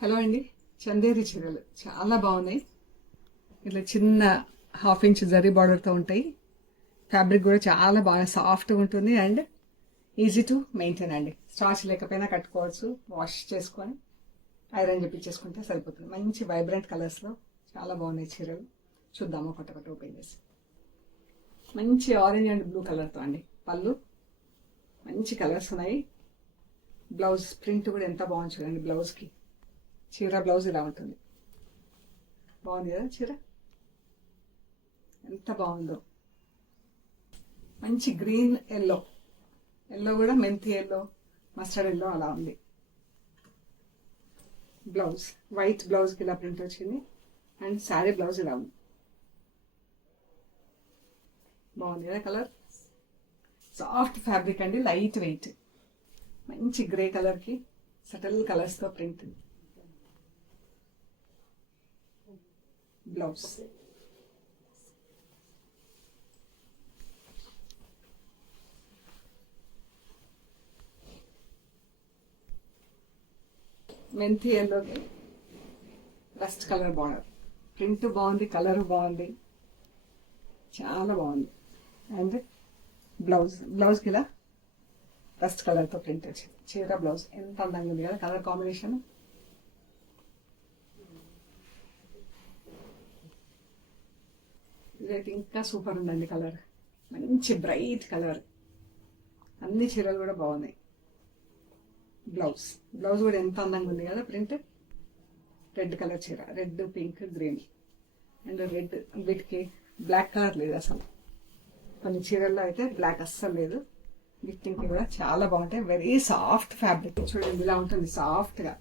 Hello అండి, చందేరి చీరలు చాలా బాగున్నాయి. ఇట్లా చిన్న హాఫ్ ఇంచ్ జరీ బార్డర్తో ఉంటాయి. ఫ్యాబ్రిక్ కూడా చాలా బాగా సాఫ్ట్గా ఉంటుంది అండ్ ఈజీ టు మెయింటైన్ అండి. స్టార్చ్ లేకపోయినా కట్టుకోవచ్చు, వాష్ చేసుకొని ఐరన్ చేపించేసుకుంటే సరిపోతుంది. మంచి వైబ్రెంట్ కలర్స్లో చాలా బాగున్నాయి చీరలు. చూద్దాము ఒకటి ఓపెన్ చేసి. మంచి ఆరెంజ్ అండ్ బ్లూ కలర్తో అండి. పళ్ళు మంచి కలర్స్ ఉన్నాయి. బ్లౌజ్ ప్రింట్ కూడా ఎంత బాగుంది చూడండి. బ్లౌజ్కి చీర బ్లౌజ్ ఇలా ఉంటుంది. బాగుంది కదా చీర, ఎంత బాగుందో. మంచి గ్రీన్ ఎల్లో, ఎల్లో కూడా మెంతి ఎల్లో, మస్టర్డ్ ఎల్లో అలా ఉంది. బ్లౌజ్ వైట్ బ్లౌజ్కి ఇలా ప్రింట్ వచ్చింది అండ్ శారీ బ్లౌజ్ ఇలా ఉంది. బాగుంది కదా కలర్. సాఫ్ట్ ఫ్యాబ్రిక్ అండి, లైట్ వెయిట్. మంచి గ్రే కలర్కి సటల్ కలర్స్తో ప్రింట్. బ్లౌజ్ మెంతి ఎల్లోకి రస్ట్ కలర్ బార్డర్. ప్రింట్ బాగుంది, కలర్ బాగుంది, చాలా బాగుంది. అండ్ బ్లౌజ్కి ఇలా రస్ట్ కలర్తో ప్రింట్ వచ్చింది. చీర బ్లౌజ్ ఎంత అందంగా ఉంది కదా కలర్ కాంబినేషన్. ఇదైతే ఇంకా సూపర్ ఉందండి కలర్. మంచి బ్రైట్ కలర్. అన్ని చీరలు కూడా బాగున్నాయి. బ్లౌజ్ కూడా ఎంత అందంగా ఉంది కదా ప్రింట్. రెడ్ కలర్ చీర, red pink green and red. వీటికి బ్లాక్ కలర్ లేదు అసలు. కొన్ని చీరల్లో అయితే బ్లాక్ అస్సలు లేదు. గిఫ్టింగ్కి కూడా చాలా బాగుంటాయి. వెరీ సాఫ్ట్ ఫ్యాబ్రిక్ చూడండి, ఇలా ఉంటుంది సాఫ్ట్గా.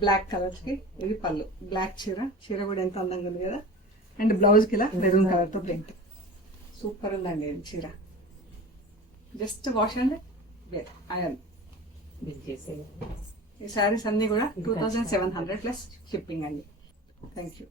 బ్లాక్ కలర్కి ఇది పళ్ళు. బ్లాక్ చీర కూడా ఎంత అందంగా ఉంది కదా. అండ్ బ్లౌజ్కి ఇలా మెరూన్ కలర్తో ప్రింట్. సూపర్ ఉందండి ఇది చీర. Just wash and wear iron. ఈ శారీస్ అన్నీ కూడా 2700 ప్లస్ షిప్పింగ్ అండి. Thank you.